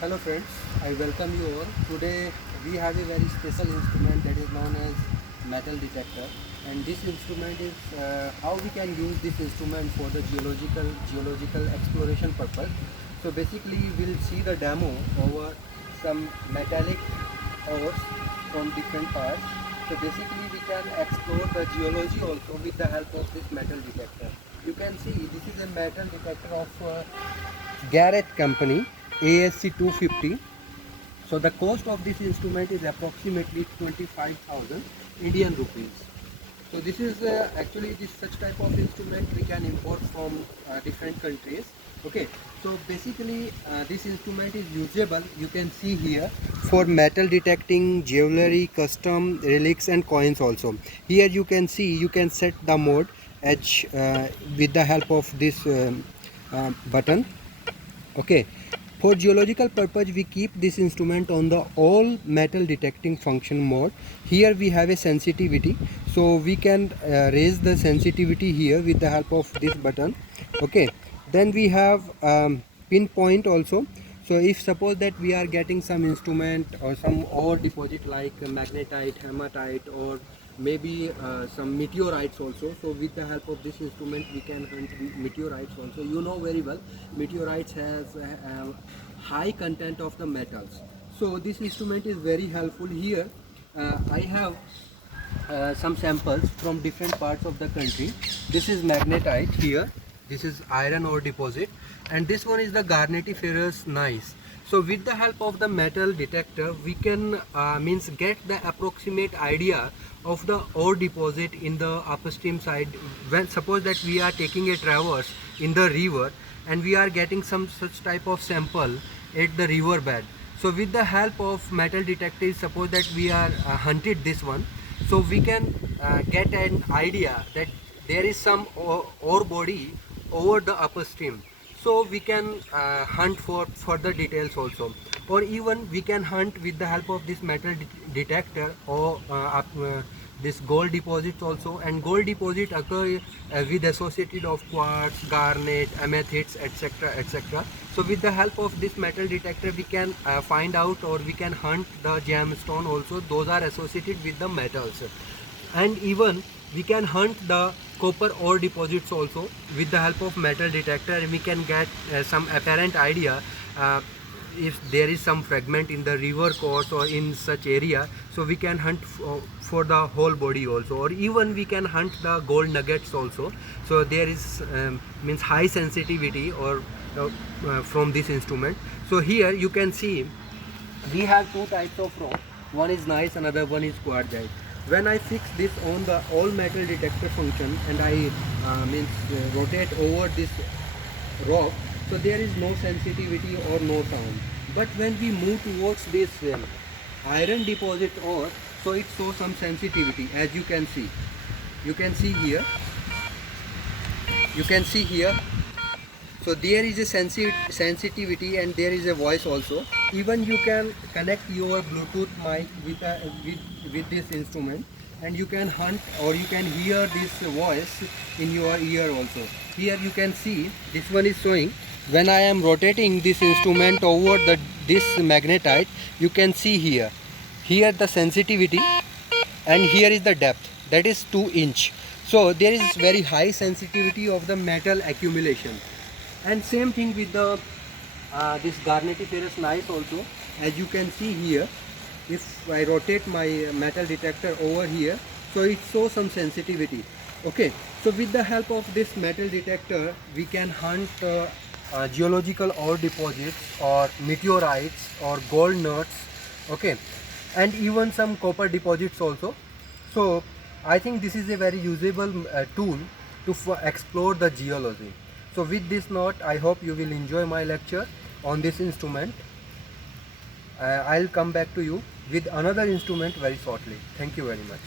Hello friends, I welcome you all. Today we have a very special instrument that is known as metal detector, and this instrument is how we can use this instrument for the geological exploration purpose. So basically we'll see the demo over some metallic ores from different parts. So basically we can explore the geology also with the help of this metal detector. You can see this is a metal detector of Garrett company ASC 250. So the cost of this instrument is approximately 25,000 Indian rupees. So this is actually this such type of instrument we can import from different countries. Okay, so basically this instrument is usable, you can see here, for metal detecting jewelry, custom relics and coins also. Here you can see, you can set the mode edge with the help of this button. Okay, for geological purpose we keep this instrument on the all metal detecting function mode. Here we have a sensitivity, so we can raise the sensitivity here with the help of this button. Okay, then we have pinpoint also. So if suppose that we are getting some instrument or some ore deposit like magnetite, hematite, or maybe some meteorites also, so with the help of this instrument we can hunt meteorites also. You know very well meteorites has high content of the metals, so this instrument is very helpful. Here I have some samples from different parts of the country. This is magnetite here, this is iron ore deposit, and this one is the garnetiferous gneiss. So with the help of the metal detector we can means get the approximate idea of the ore deposit in the upstream side. When suppose that we are taking a traverse in the river and we are getting some such type of sample at the river bed, so with the help of metal detector, suppose that we are hunted this one, so we can get an idea that there is some ore body over the upstream, so we can hunt for further details also, or even we can hunt with the help of this metal detector or this gold deposits also. And gold deposit occur with associated of quartz, garnet, amethyst, etc, etc. So with the help of this metal detector we can find out, or we can hunt the gemstone also, those are associated with the metals. And even we can hunt the copper ore deposits also with the help of metal detector, and we can get some apparent idea if there is some fragment in the river course or in such area, so we can hunt for the whole body also, or even we can hunt the gold nuggets also. So there is means high sensitivity or from this instrument. So here you can see we have two types of rock, one is gneiss, another one is quartzite. When I fix this on the all metal detector function and I rotate over this rock, so there is no sensitivity or no sound. But when we move towards this iron deposit ore, so it shows some sensitivity, as you can see. You can see here, you can see here, so there is a sensitivity and there is a voice also. Even you can connect your Bluetooth mic with this instrument, and you can hunt or you can hear this voice in your ear also. Here you can see this one is showing when I am rotating this instrument over this magnetite. You can see here the sensitivity, and here is the depth, that is 2 inch. So there is very high sensitivity of the metal accumulation. And same thing with the this garnetiferous gneiss also. As you can see here, if I rotate my metal detector over here, so it shows some sensitivity. Okay, so with the help of this metal detector we can hunt geological ore deposits or meteorites or gold nuts. Okay, and even some copper deposits also. So I think this is a very usable tool to explore the geology. So with this note, I hope you will enjoy my lecture on this instrument. I'll come back to you with another instrument very shortly. Thank you very much.